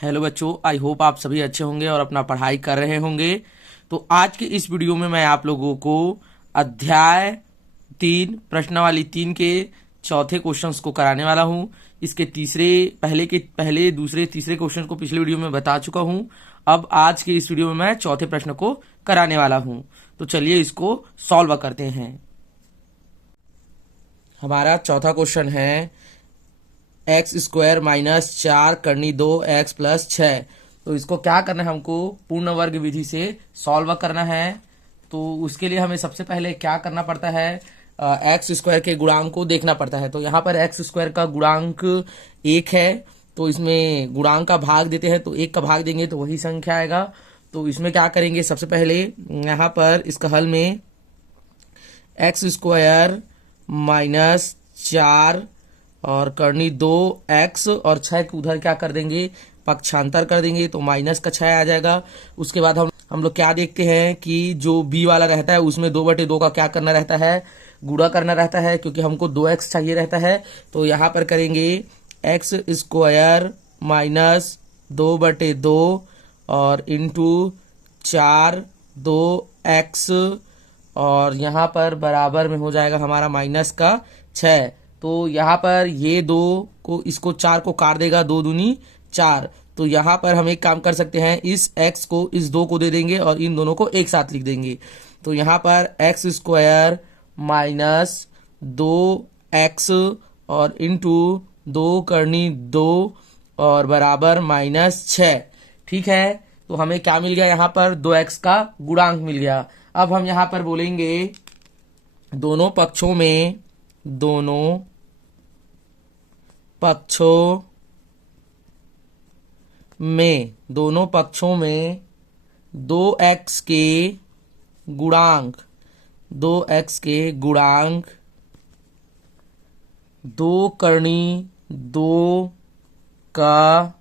Hello बच्चों, I hope आप सभी अच्छे होंगे और अपना पढ़ाई कर रहे होंगे। तो आज के इस वीडियो में मैं आप लोगों को अध्याय 3 प्रश्नावली 3 के चौथे क्वेश्चंस को कराने वाला हूं। इसके पहले दूसरे तीसरे क्वेश्चन को पिछले वीडियो में बता चुका हूं। अब आज के इस वीडियो में मैं चौथे प्रश्न को कराने वाला हूं। तो चलिए इसको सॉल्व करते हैं। हमारा चौथा क्वेश्चन है x² माइनस 4 करनी 2x प्लस 6। तो इसको क्या करना है, हमको पूर्ण वर्ग विधि से सॉल्व करना है। तो उसके लिए हमें सबसे पहले क्या करना पड़ता है, x² के गुणांक को देखना पड़ता है। तो यहाँ पर x² का गुणांक 1 है, तो इसमें गुणांक का भाग देते हैं, तो 1 का भाग देंगे तो वही संख्या आएगा। तो इसमें क्या करेंगे, सबसे पहले यहाँ पर इसका हल में x² माइनस 4 और करनी 2x और 6 के उधर क्या कर देंगे, पक्षांतर कर देंगे, तो माइनस का 6 आ जाएगा। उसके बाद हम लोग क्या देखते हैं कि जो b वाला रहता है उसमें 2/2 का क्या करना रहता है, गुणा करना रहता है, क्योंकि हमको 2x चाहिए रहता है। तो यहाँ पर करेंगे x² माइनस 2/2 और इंटू 4 2x और यहाँ पर बराबर में हो जाएगा हमारा माइनस का 6। तो यहाँ पर ये 2 को इसको 4 को काट देगा, 2 दूनी 4। तो यहाँ पर हम एक काम कर सकते हैं, इस x को इस 2 को दे देंगे और इन दोनों को एक साथ लिख देंगे। तो यहाँ पर x² माइनस 2x और इंटू 2 करनी 2 और बराबर माइनस 6। ठीक है, तो हमें क्या मिल गया, यहाँ पर 2x का गुणांक मिल गया। अब हम यहाँ पर बोलेंगे दोनों पक्षों में 2x के गुणांक 2 करनी 2 का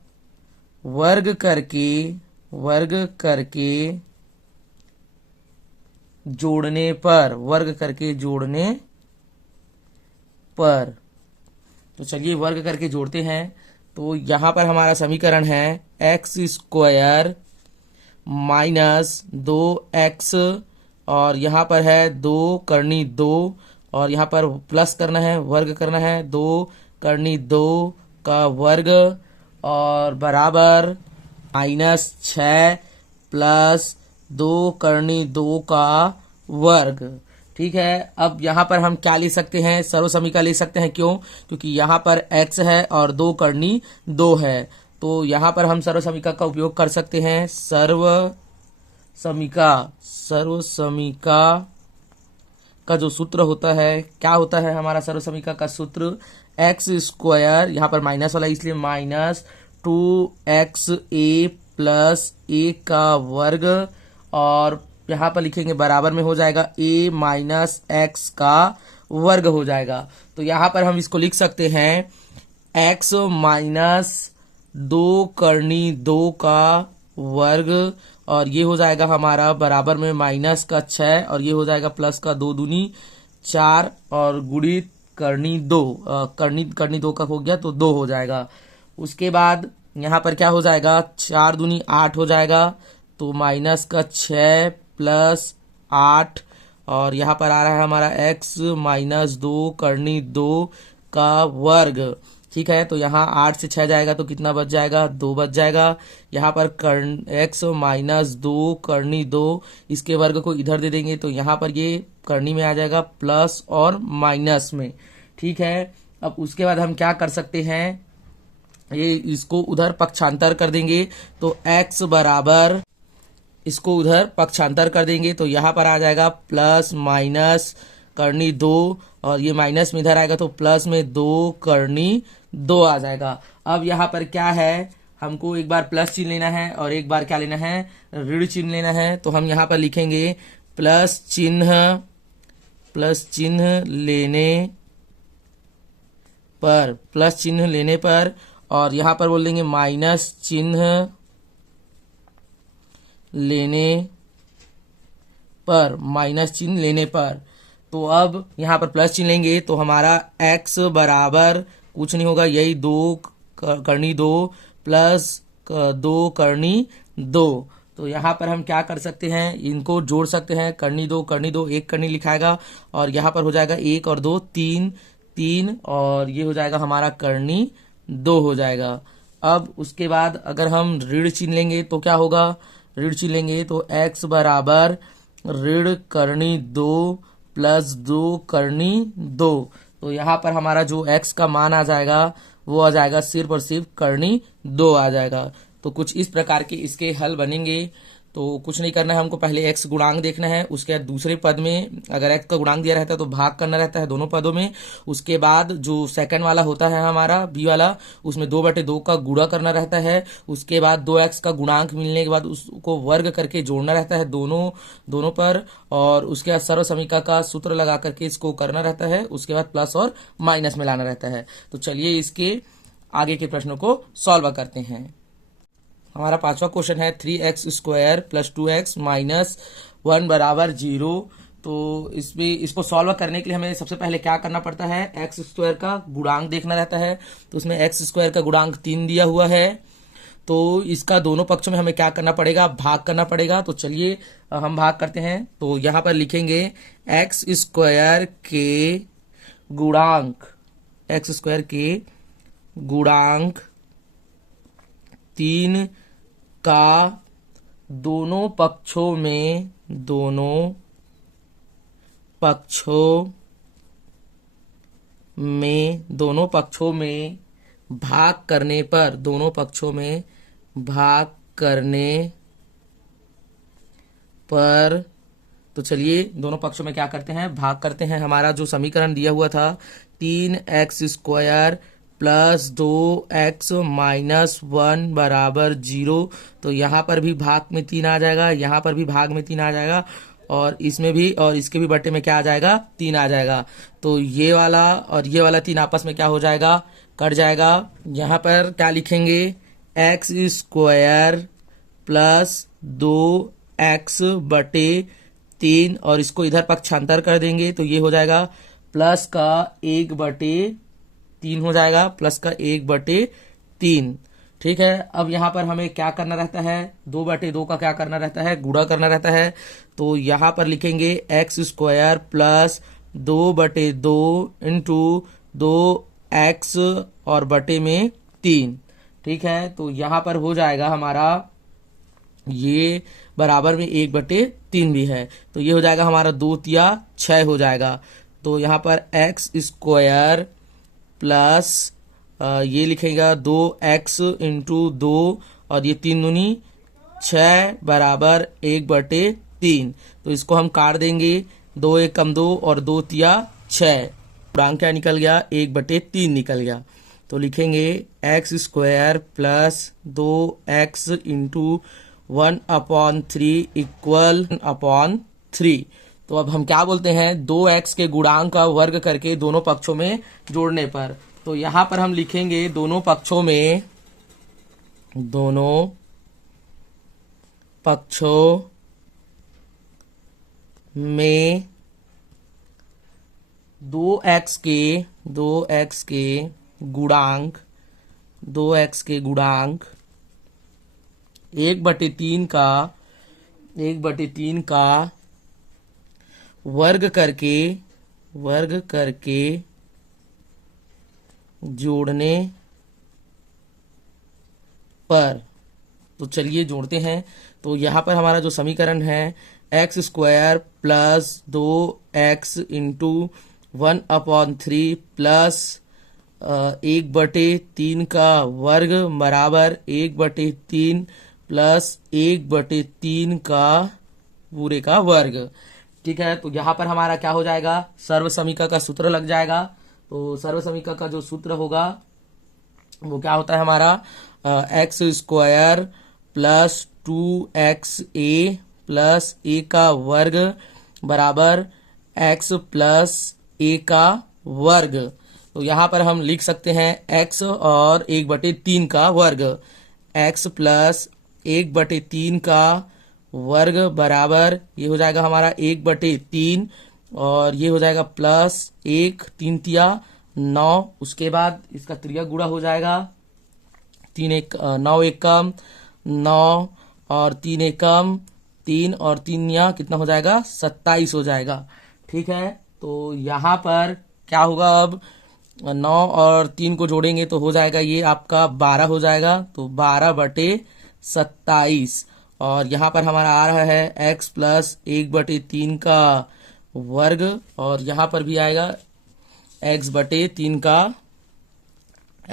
वर्ग करके जोड़ने पर तो चलिए वर्ग करके जोड़ते हैं। तो यहाँ पर हमारा समीकरण है x² माइनस 2x और यहाँ पर है 2 करनी 2 और यहाँ पर प्लस करना है, वर्ग करना है, 2 करनी 2 का वर्ग और बराबर माइनस 6 प्लस 2 करनी 2 का वर्ग। ठीक है, अब यहाँ पर हम क्या ले सकते हैं, सर्व समीकरण ले सकते हैं। क्यों? क्योंकि यहाँ पर x है और 2 करनी 2 है। तो यहाँ पर हम सर्व समीकरण का उपयोग कर सकते हैं। सर्व समीकरण का जो सूत्र होता है, क्या होता है हमारा सर्व समीकरण का सूत्र, x², यहाँ पर माइनस वाला इसलिए माइनस 2xa प्लस a का वर्ग और यहाँ पर लिखेंगे बराबर में हो जाएगा a माइनस x का वर्ग हो जाएगा। तो यहाँ पर हम इसको लिख सकते हैं x माइनस 2 करनी 2 का वर्ग और ये हो जाएगा हमारा बराबर में माइनस का 6 और ये हो जाएगा प्लस का 2 दूनी 4 और गुणित करनी 2 करनी 2 का हो गया तो 2 हो जाएगा। उसके बाद यहाँ पर क्या हो जाएगा, 4 दूनी 8 हो जाएगा, तो माइनस का 6 प्लस 8 और यहाँ पर आ रहा है हमारा x माइनस 2 करनी 2 का वर्ग। ठीक है, तो यहाँ 8 से 6 जाएगा तो कितना बच जाएगा, 2 बच जाएगा। यहाँ पर x माइनस 2 करनी 2 इसके वर्ग को इधर दे देंगे तो यहाँ पर ये करनी में आ जाएगा प्लस और माइनस में। ठीक है, अब उसके बाद हम क्या कर सकते हैं, ये इसको उधर पक्षांतर कर देंगे तो x बराबर इसको उधर पक्षांतर कर देंगे तो यहाँ पर आ जाएगा प्लस माइनस करनी 2 और ये माइनस में इधर आएगा तो प्लस में 2 करनी 2 आ जाएगा। अब यहाँ पर क्या है, हमको एक बार प्लस चिन्ह लेना है और एक बार क्या लेना है, ऋण चिन्ह लेना है। तो हम यहाँ पर लिखेंगे प्लस चिन्ह लेने पर और यहाँ पर बोल देंगे माइनस चिन्ह लेने पर तो अब यहाँ पर प्लस चिन्ह लेंगे तो हमारा x बराबर कुछ नहीं होगा, यही 2 करनी 2 प्लस 2 करनी 2। तो यहाँ पर हम क्या कर सकते हैं, इनको जोड़ सकते हैं, करनी 2 एक करनी लिखाएगा, और यहाँ पर हो जाएगा 1 और 2 3 3, और ये हो जाएगा हमारा करनी 2 हो जाएगा। अब उसके बाद अगर हम ऋण चिन्ह लेंगे तो क्या होगा, ऋण चिन्ह लेंगे तो x बराबर ऋण करनी 2 प्लस 2 करनी 2। तो यहाँ पर हमारा जो x का मान आ जाएगा वो आ जाएगा सिर्फ और सिर्फ करनी 2 आ जाएगा। तो कुछ इस प्रकार के इसके हल बनेंगे। तो कुछ नहीं करना है हमको, पहले x गुणांक देखना है, उसके बाद दूसरे पद में अगर x का गुणांक दिया रहता है तो भाग करना रहता है दोनों पदों में। उसके बाद जो सेकंड वाला होता है हमारा b वाला, उसमें 2/2 का गुणा करना रहता है। उसके बाद 2x का गुणांक मिलने के बाद उसको वर्ग करके जोड़ना रहता है दोनों पर, और उसके बाद सर्व समीकरण का सूत्र लगा करके इसको करना रहता है। उसके बाद प्लस और माइनस में लाना रहता है। तो चलिए इसके आगे के प्रश्नों को सॉल्व करते हैं। हमारा 5वां क्वेश्चन है 3x² प्लस 2x माइनस 1 बराबर 0। तो इसको सॉल्व करने के लिए हमें सबसे पहले क्या करना पड़ता है, x² का गुणांक देखना रहता है। तो उसमें x² का गुणांक 3 दिया हुआ है, तो इसका दोनों पक्षों में हमें क्या करना पड़ेगा, भाग करना पड़ेगा। तो चलिए हम भाग करते हैं। तो यहाँ पर लिखेंगे x² के गुणांक, x² के गुणांक 3 का दोनों पक्षों में भाग करने पर तो चलिए दोनों पक्षों में क्या करते हैं, भाग करते हैं। हमारा जो समीकरण दिया हुआ था 3x² प्लस 2x माइनस 1 बराबर 0। तो यहाँ पर भी भाग में 3 आ जाएगा, यहाँ पर भी भाग में 3 आ जाएगा, और इसमें भी और इसके भी बट्टे में क्या आ जाएगा, 3 आ जाएगा। तो ये वाला और ये वाला 3 आपस में क्या हो जाएगा, कट जाएगा। यहाँ पर क्या लिखेंगे, x² प्लस 2x बटे 3, और इसको इधर पक्षांतर कर देंगे तो ये हो जाएगा प्लस का 1/3 हो जाएगा, प्लस का 1/3। ठीक है। अब यहाँ पर हमें क्या करना रहता है, 2/2 का क्या करना रहता है, गुणा करना रहता है। तो यहाँ पर लिखेंगे x² प्लस 2/2 इंटू 2x और बटे में 3। ठीक है। तो यहाँ पर हो जाएगा हमारा, ये बराबर में 1/3 भी है, तो ये हो जाएगा हमारा 2 तिया 6 हो जाएगा। तो यहाँ पर x² प्लस ये लिखेगा 2x इंटू 2 और ये 3 दूनी 6 बराबर 1/3। तो इसको हम काट देंगे, 2 1 कम 2 और 2 तिया 6, गुणांक क्या निकल गया, 1/3 निकल गया। तो लिखेंगे x² plus 2x into 1/3 equal 1/3। तो अब हम क्या बोलते हैं, 2x के गुणांक का वर्ग करके दोनों पक्षों में जोड़ने पर। तो यहाँ पर हम लिखेंगे दोनों पक्षों में 2x के गुणांक 1/3 का वर्ग करके जोड़ने पर। तो चलिए जोड़ते हैं। तो यहाँ पर हमारा जो समीकरण है x² plus 2x into 1/3 plus 1/3 का वर्ग बराबर 1/3 प्लस 1/3 का पूरे का वर्ग। ठीक है। तो यहाँ पर हमारा क्या हो जाएगा, सर्व समीकरण का सूत्र लग जाएगा। तो सर्व समीकरण का जो सूत्र होगा वो क्या होता है हमारा, x² plus 2xa plus a का वर्ग बराबर x प्लस a का वर्ग। तो यहाँ पर हम लिख सकते हैं x और 1/3 का वर्ग, x प्लस 1/3 का वर्ग बराबर ये हो जाएगा हमारा 1/3, और ये हो जाएगा प्लस 1 3 तिया 9। उसके बाद इसका त्रिया गुणा हो जाएगा 9 एकम 9 और 3 एकम 3 और 3 या कितना हो जाएगा 27 हो जाएगा। ठीक है, तो यहाँ पर क्या होगा, अब 9 और 3 को जोड़ेंगे तो हो जाएगा ये आपका 12 हो जाएगा, तो 12/27। और यहाँ पर हमारा आ रहा है x प्लस 1/3 का वर्ग, और यहाँ पर भी आएगा x/3 का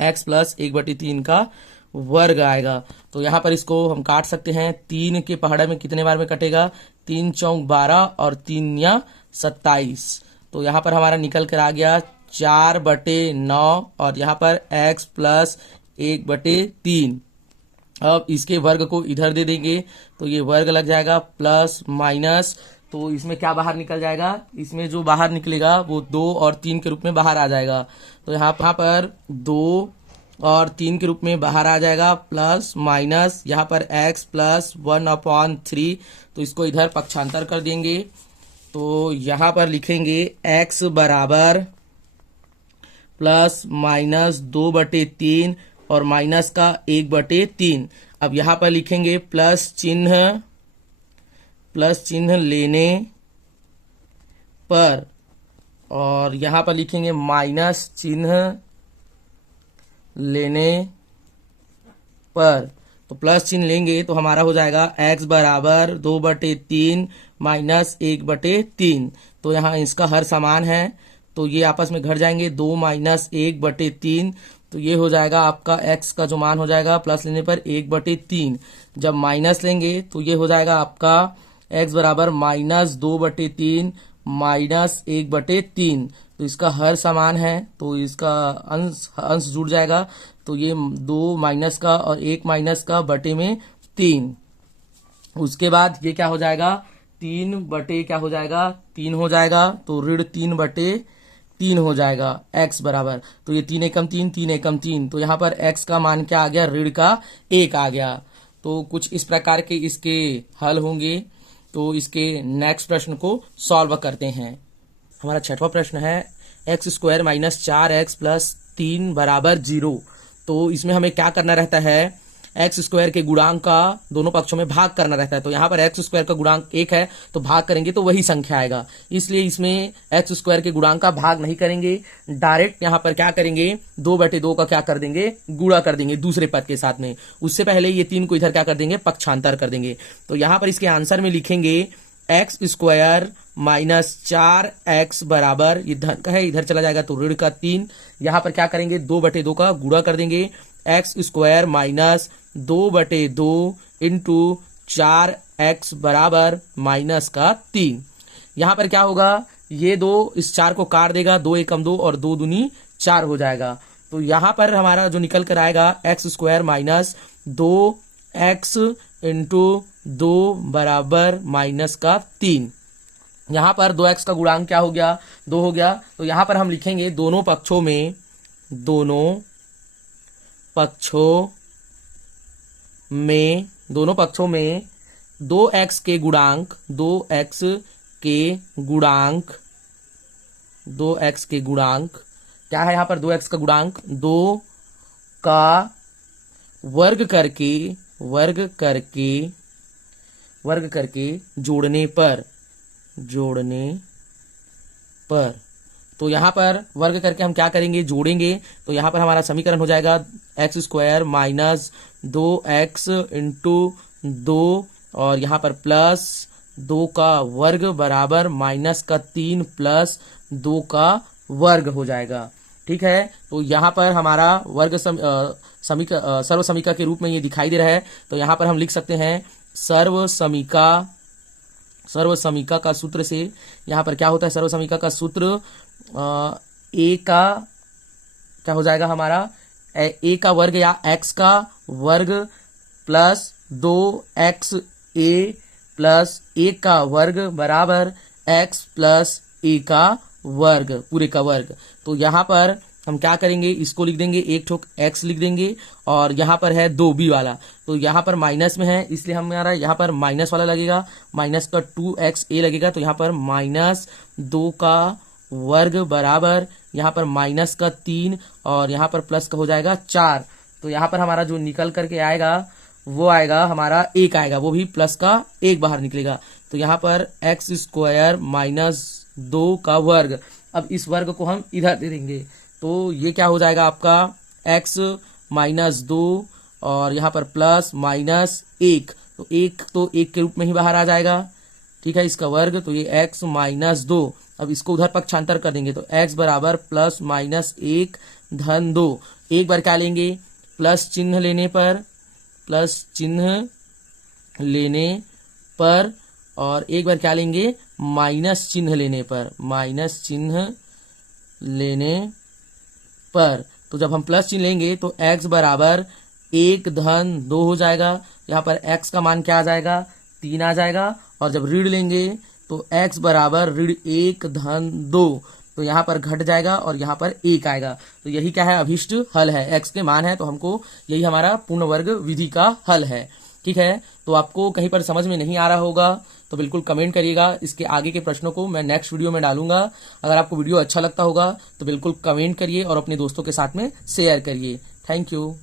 x प्लस 1/3 का वर्ग आएगा। तो यहाँ पर इसको हम काट सकते हैं। 3 के पहाड़ा में कितने बार में कटेगा, 3 चौक 12 और 3 या 27। तो यहाँ पर हमारा निकल कर आ गया 4/9 और यहाँ पर x प्लस 1/3। अब इसके वर्ग को इधर दे देंगे तो ये वर्ग लग जाएगा प्लस माइनस, तो इसमें क्या बाहर निकल जाएगा, इसमें जो बाहर निकलेगा वो 2 और 3 के रूप में बाहर आ जाएगा। तो यहाँ पर 2 और 3 के रूप में बाहर आ जाएगा, प्लस माइनस यहाँ पर x प्लस 1/3। तो इसको इधर पक्षांतर कर देंगे, तो यहाँ पर लिखेंगे x बराबर प्लस माइनस 2/3 और माइनस का 1/3। अब यहाँ पर लिखेंगे प्लस चिन्ह लेने पर, और यहाँ पर लिखेंगे माइनस चिन्ह लेने पर। तो प्लस चिन्ह लेंगे तो हमारा हो जाएगा x बराबर 2/3 माइनस 1/3। तो यहाँ इसका हर समान है, तो ये आपस में घट जाएंगे, 2 माइनस 1/3। तो ये हो जाएगा आपका x का जो मान हो जाएगा प्लस लेने पर 1/3। जब माइनस लेंगे तो ये हो जाएगा आपका x बराबर माइनस 2/3 माइनस 1/3। तो इसका हर समान है, तो इसका अंश जुड़ जाएगा, तो ये 2 माइनस का और 1 माइनस का बटे में 3। उसके बाद ये क्या हो जाएगा, 3 बटे क्या हो जाएगा 3 हो जाएगा, तो ऋण 3/3 हो जाएगा x बराबर। तो ये 3 एकम 3 3 एकम 3, तो यहाँ पर x का मान क्या आ गया, ऋण का 1 आ गया। तो कुछ इस प्रकार के इसके हल होंगे। तो इसके नेक्स्ट प्रश्न को सॉल्व करते हैं। हमारा 6वां प्रश्न है x² माइनस 4x प्लस 3 बराबर 0। तो इसमें हमें क्या करना रहता है, x² के गुणांक का दोनों पक्षों में भाग करना रहता है। तो यहाँ पर x² का गुणांक 1 है, तो भाग करेंगे तो वही संख्या आएगा, इसलिए इसमें x² के गुणांक का भाग नहीं करेंगे, डायरेक्ट यहाँ पर क्या करेंगे 2/2 का क्या कर देंगे, गुणा कर देंगे दूसरे पद के साथ में। उससे पहले ये 3 को इधर क्या कर देंगे, पक्षांतर कर देंगे। तो यहाँ पर इसके आंसर में लिखेंगे x² माइनस 4x बराबर, ये धन का है इधर चला जाएगा तो ऋण का 3। यहाँ पर क्या करेंगे 2/2 का गुणा कर देंगे, x² माइनस 2/2 इंटू 4x बराबर माइनस का 3। यहाँ पर क्या होगा, ये 2 इस 4 को काट देगा, 2 एकम 2 और 2 दूनी 4 हो जाएगा। तो यहाँ पर हमारा जो निकल कर आएगा x² माइनस 2x इंटू 2 बराबर माइनस का 3। यहाँ पर 2x का गुणांक क्या हो गया, 2 हो गया। तो यहाँ पर हम लिखेंगे दोनों पक्षों में 2x के गुणांक क्या है, यहाँ पर 2x का गुणांक 2 का वर्ग करके जोड़ने पर। तो यहाँ पर वर्ग करके हम क्या करेंगे, जोड़ेंगे। तो यहाँ पर हमारा समीकरण हो जाएगा x² माइनस 2x इंटू 2 और यहाँ पर प्लस 2 का वर्ग बराबर माइनस का 3 प्लस 2 का वर्ग हो जाएगा। ठीक है, तो यहाँ पर हमारा वर्ग सर्व समीका के रूप में ये दिखाई दे रहा है। तो यहाँ पर हम लिख सकते हैं सर्व समीका का सूत्र से, यहाँ पर क्या होता है, सर्व समीका का सूत्र a का क्या हो जाएगा हमारा, a का वर्ग या x का वर्ग प्लस 2xa प्लस a का वर्ग बराबर x प्लस a का वर्ग पूरे का वर्ग। तो यहाँ पर हम क्या करेंगे, इसको लिख देंगे, एक ठोक x लिख देंगे और यहाँ पर है 2b वाला, तो यहाँ पर माइनस में है इसलिए हमारा यहाँ पर माइनस वाला लगेगा, माइनस का 2xa लगेगा। तो यहाँ पर माइनस 2 का वर्ग बराबर यहाँ पर माइनस का 3 और यहाँ पर प्लस का हो जाएगा 4। तो यहाँ पर हमारा जो निकल करके आएगा वो आएगा हमारा 1 आएगा, वो भी प्लस का 1 बाहर निकलेगा। तो यहाँ पर एक्स स्क्वायर माइनस 2 का वर्ग, अब इस वर्ग को हम इधर दे देंगे, तो ये क्या हो जाएगा आपका एक्स माइनस 2 और यहाँ पर प्लस माइनस 1, तो 1 तो 1 के रूप में ही बाहर आ जाएगा, ठीक है, इसका वर्ग, तो ये एक्स माइनस 2। अब इसको उधर पक्षांतर कर देंगे तो एक्स बराबर प्लस माइनस 1 धन 2। एक बार क्या लेंगे, प्लस चिन्ह लेने पर, प्लस चिन्ह लेने पर, और एक बार क्या लेंगे, माइनस चिन्ह लेने पर, माइनस चिन्ह लेने पर। तो जब हम प्लस चिन्ह लेंगे तो x बराबर 1 धन 2 हो जाएगा। यहाँ पर x का मान क्या आ जाएगा, 3 आ जाएगा। और जब ऋण लेंगे तो x बराबर ऋण 1 धन 2, तो यहाँ पर घट जाएगा और यहाँ पर 1 आएगा। तो यही क्या है, अभिष्ट हल है, x के मान है, तो हमको यही हमारा पूर्ण वर्ग विधि का हल है। ठीक है, तो आपको कहीं पर समझ में नहीं आ रहा होगा तो बिल्कुल कमेंट करिएगा, इसके आगे के प्रश्नों को मैं नेक्स्ट वीडियो में डालूंगा। अगर आपको वीडियो अच्छा लगता होगा तो बिल्कुल कमेंट करिए और अपने दोस्तों के साथ में शेयर करिए। Thank you.